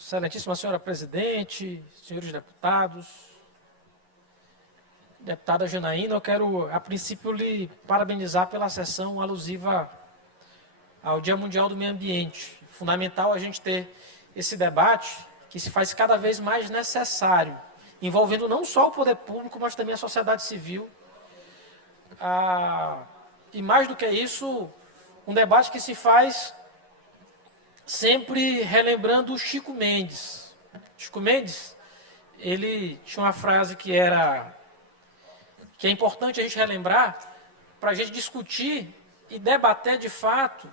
Excelentíssima senhora presidente, senhores deputados, deputada Janaína, eu quero, a princípio, lhe parabenizar pela sessão alusiva ao Dia Mundial do Meio Ambiente. Fundamental a gente ter esse debate que se faz cada vez mais necessário, envolvendo não só o poder público, mas também a sociedade civil. E mais do que isso, um debate que se faz sempre relembrando o Chico Mendes. Chico Mendes, ele tinha uma frase que é importante a gente relembrar, para a gente discutir e debater de fato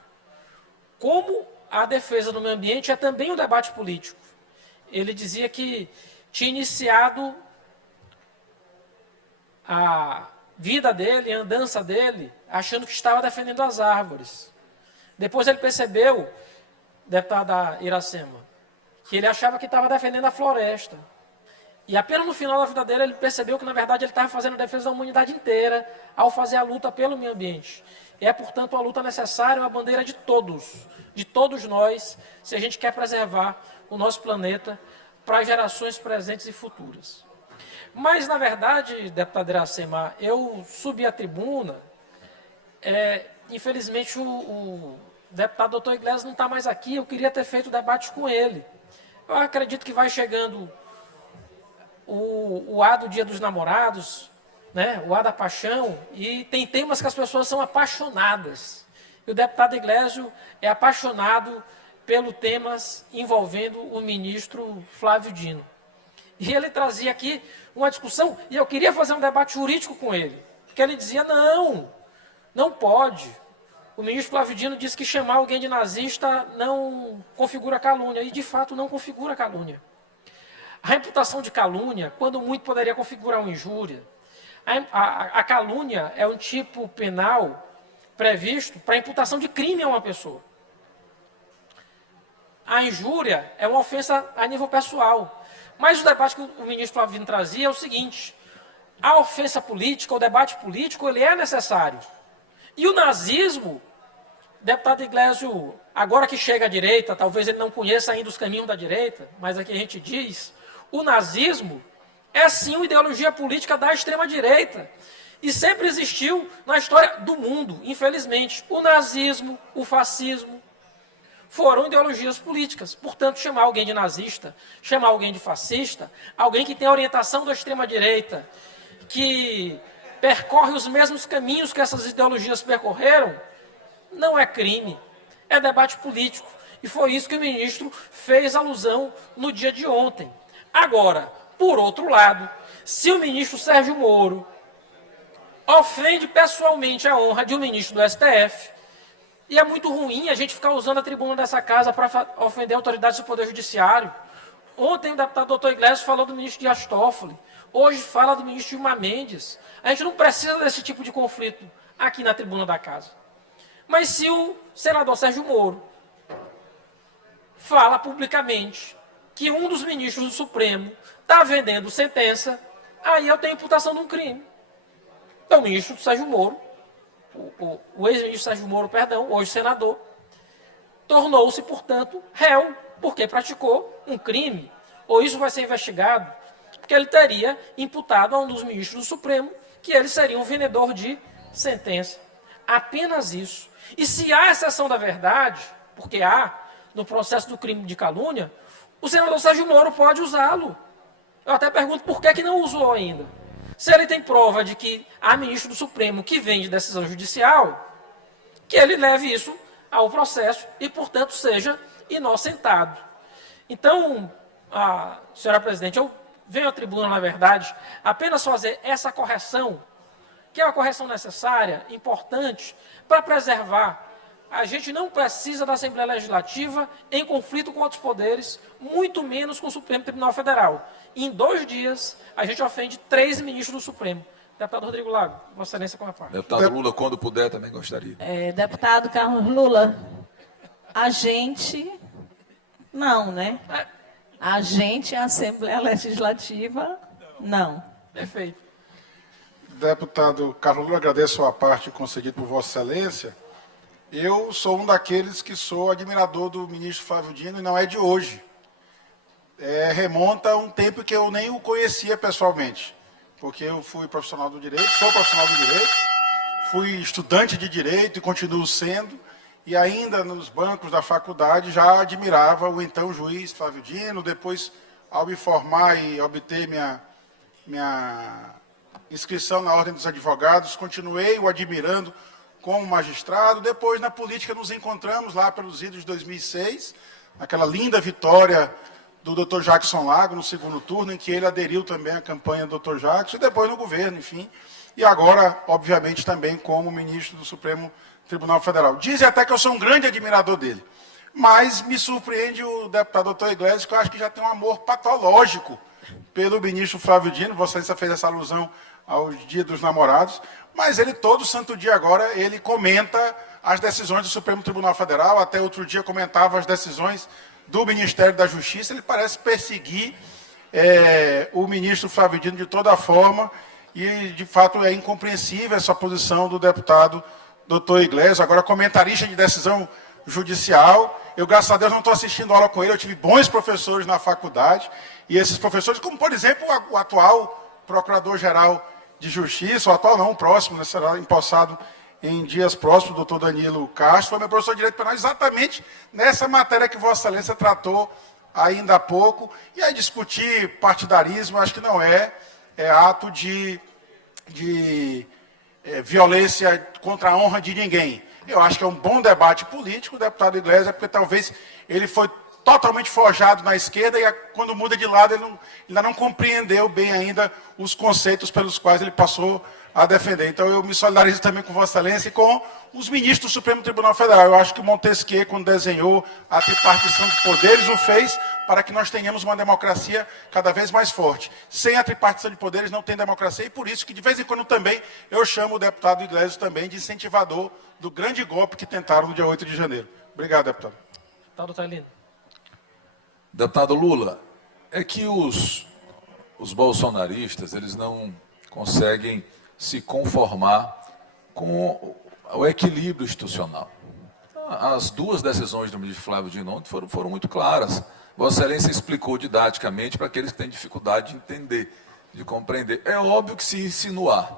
como a defesa do meio ambiente é também um debate político. Ele dizia que tinha iniciado a vida dele, a andança dele, achando que estava defendendo as árvores. Depois ele percebeu, deputada Iracema, que ele achava que estava defendendo a floresta. E apenas no final da vida dele ele percebeu que, na verdade, ele estava fazendo a defesa da humanidade inteira ao fazer a luta pelo meio ambiente. E é, portanto, a luta necessária, uma bandeira de todos nós, se a gente quer preservar o nosso planeta para as gerações presentes e futuras. Mas, na verdade, deputada Iracema, eu subi à tribuna, infelizmente o deputado doutor Iglesias não está mais aqui, eu queria ter feito debate com ele. Eu acredito que vai chegando o A do Dia dos Namorados, né? O A da paixão, e tem temas que as pessoas são apaixonadas. E o deputado Iglesias é apaixonado pelos temas envolvendo o ministro Flávio Dino. E ele trazia aqui uma discussão, e eu queria fazer um debate jurídico com ele, porque ele dizia, não pode. O ministro Flávio Dino disse que chamar alguém de nazista não configura calúnia, e de fato não configura calúnia. A imputação de calúnia, quando muito, poderia configurar uma injúria. A calúnia é um tipo penal previsto para imputação de crime a uma pessoa. A injúria é uma ofensa a nível pessoal. Mas o debate que o ministro Flávio Dino trazia é o seguinte: a ofensa política, o debate político, ele é necessário. E o nazismo, deputado Iglesias, agora que chega à direita, talvez ele não conheça ainda os caminhos da direita, mas aqui a gente diz, o nazismo é sim uma ideologia política da extrema-direita. E sempre existiu na história do mundo, infelizmente. O nazismo, o fascismo, foram ideologias políticas. Portanto, chamar alguém de nazista, chamar alguém de fascista, alguém que tem a orientação da extrema-direita, que percorre os mesmos caminhos que essas ideologias percorreram, não é crime, é debate político. E foi isso que o ministro fez alusão no dia de ontem. Agora, por outro lado, se o ministro Sérgio Moro ofende pessoalmente a honra de um ministro do STF, e é muito ruim a gente ficar usando a tribuna dessa casa para ofender autoridades do Poder Judiciário. Ontem o deputado doutor Iglesias falou do ministro Dias Toffoli, hoje fala do ministro Gilmar Mendes. A gente não precisa desse tipo de conflito aqui na tribuna da casa. Mas se o senador Sérgio Moro fala publicamente que um dos ministros do Supremo está vendendo sentença, aí eu tenho imputação de um crime. Então o ministro Sérgio Moro, o ex-ministro Sérgio Moro, hoje senador, tornou-se, portanto, réu, porque praticou um crime. Ou isso vai ser investigado, porque ele teria imputado a um dos ministros do Supremo que ele seria um vendedor de sentença. Apenas isso. E se há exceção da verdade, porque há, no processo do crime de calúnia, o senador Sérgio Moro pode usá-lo. Eu até pergunto por que não usou ainda. Se ele tem prova de que há ministro do Supremo que vende decisão judicial, que ele leve isso ao processo e, portanto, seja inocentado. Então, senhora presidente, eu venho à tribuna, na verdade, apenas fazer essa correção, que é uma correção necessária, importante, para preservar. A gente não precisa da Assembleia Legislativa em conflito com outros poderes, muito menos com o Supremo Tribunal Federal. Em 2 dias, a gente ofende 3 ministros do Supremo. Deputado Rodrigo Lago, Vossa Excelência com a parte. Deputado Lula, quando puder, também gostaria. Deputado Carlos Lula, a gente, não, né? A gente, a Assembleia Legislativa, não. Perfeito. Deputado Carlos Lula, agradeço a parte concedida por Vossa Excelência. Eu sou um daqueles que sou admirador do ministro Flávio Dino, e não é de hoje. remonta a um tempo que eu nem o conhecia pessoalmente, porque eu fui profissional do direito, sou profissional do direito, fui estudante de direito e continuo sendo, e ainda nos bancos da faculdade já admirava o então juiz Flávio Dino. Depois, ao me formar e obter minha inscrição na Ordem dos Advogados, continuei o admirando como magistrado. Depois, na política, nos encontramos lá pelos idos de 2006, aquela linda vitória do Dr. Jackson Lago no segundo turno, em que ele aderiu também à campanha do Dr. Jackson, e depois no governo, enfim. E agora, obviamente, também como ministro do Supremo Tribunal Federal. Dizem até que eu sou um grande admirador dele. Mas me surpreende o deputado Dr. Iglesias, que eu acho que já tem um amor patológico pelo ministro Flávio Dino. Você fez essa alusão ao Dia dos Namorados. Mas ele, todo santo dia agora, ele comenta as decisões do Supremo Tribunal Federal. Até outro dia comentava as decisões do Ministério da Justiça. Ele parece perseguir o ministro Flávio Dino de toda forma. E, de fato, é incompreensível essa posição do deputado Dr. Iglesias, agora comentarista de decisão judicial. Eu, graças a Deus, não estou assistindo aula com ele. Eu tive bons professores na faculdade. E esses professores, como, por exemplo, o atual Procurador-Geral de Justiça, o atual não, o próximo, né, será empossado em dias próximos, o doutor Danilo Castro, foi meu professor de Direito Penal exatamente nessa matéria que Vossa Excelência tratou ainda há pouco. E aí discutir partidarismo, acho que não é ato de violência contra a honra de ninguém. Eu acho que é um bom debate político, o deputado Iglesias, porque talvez ele foi totalmente forjado na esquerda e quando muda de lado ele ainda não compreendeu bem ainda os conceitos pelos quais ele passou a defender. Então eu me solidarizo também com Vossa Excelência e com os ministros do Supremo Tribunal Federal. Eu acho que Montesquieu, quando desenhou a tripartição de poderes, o fez para que nós tenhamos uma democracia cada vez mais forte. Sem a tripartição de poderes não tem democracia, e por isso que de vez em quando também eu chamo o deputado Iglesias também de incentivador do grande golpe que tentaram no dia 8 de janeiro. Obrigado, deputado. Deputado Tailino. Deputado Lula, é que os bolsonaristas, eles não conseguem se conformar com o equilíbrio institucional. As duas decisões do ministro Flávio Dino ontem foram muito claras. Vossa Excelência explicou didaticamente para aqueles que têm dificuldade de entender, de compreender. É óbvio que se insinuar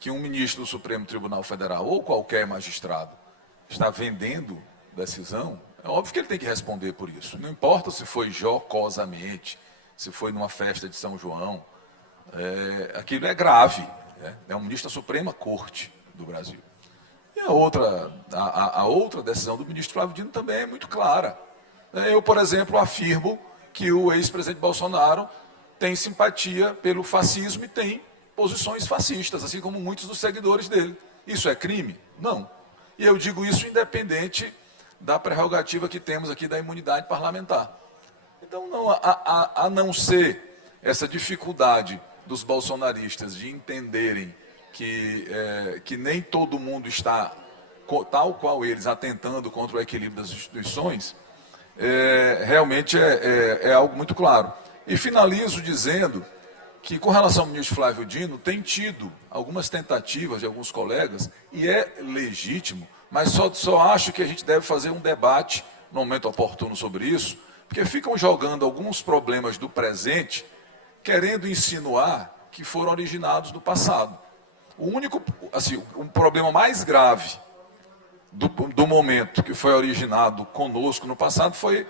que um ministro do Supremo Tribunal Federal ou qualquer magistrado está vendendo decisão, é óbvio que ele tem que responder por isso. Não importa se foi jocosamente, se foi numa festa de São João, aquilo é grave. É um ministro da Suprema Corte do Brasil. E a outra decisão do ministro Flávio Dino também é muito clara. Eu, por exemplo, afirmo que o ex-presidente Bolsonaro tem simpatia pelo fascismo e tem posições fascistas, assim como muitos dos seguidores dele. Isso é crime? Não. E eu digo isso independente da prerrogativa que temos aqui da imunidade parlamentar. Então, a não ser essa dificuldade dos bolsonaristas de entenderem que nem todo mundo está, tal qual eles, atentando contra o equilíbrio das instituições, realmente é algo muito claro. E finalizo dizendo que, com relação ao ministro Flávio Dino, tem tido algumas tentativas de alguns colegas, e é legítimo, mas só acho que a gente deve fazer um debate no momento oportuno sobre isso, porque ficam jogando alguns problemas do presente, querendo insinuar que foram originados do passado. O único, assim, um problema mais grave do momento que foi originado conosco no passado foi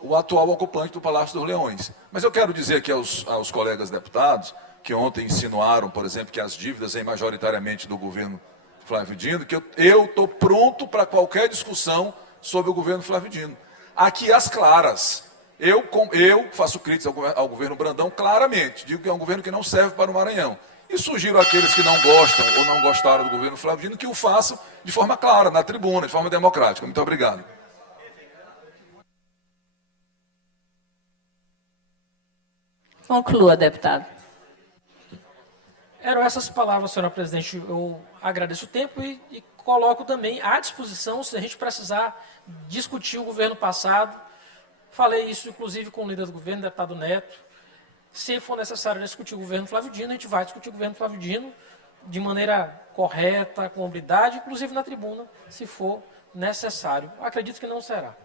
o atual ocupante do Palácio dos Leões. Mas eu quero dizer aqui aos colegas deputados, que ontem insinuaram, por exemplo, que as dívidas vêm majoritariamente do governo Flávio Dino, que eu estou pronto para qualquer discussão sobre o governo Flávio Dino. Aqui as claras. Eu faço críticas ao governo Brandão claramente. Digo que é um governo que não serve para o Maranhão. E sugiro àqueles que não gostam ou não gostaram do governo Flávio Dino que o façam de forma clara, na tribuna, de forma democrática. Muito obrigado. Conclua, deputado. Eram essas palavras, senhora presidente. Eu agradeço o tempo e coloco também à disposição, se a gente precisar discutir o governo passado. Falei isso, inclusive, com o líder do governo, deputado Neto. Se for necessário discutir o governo Flávio Dino, a gente vai discutir o governo Flávio Dino de maneira correta, com hombridade, inclusive na tribuna, se for necessário. Acredito que não será.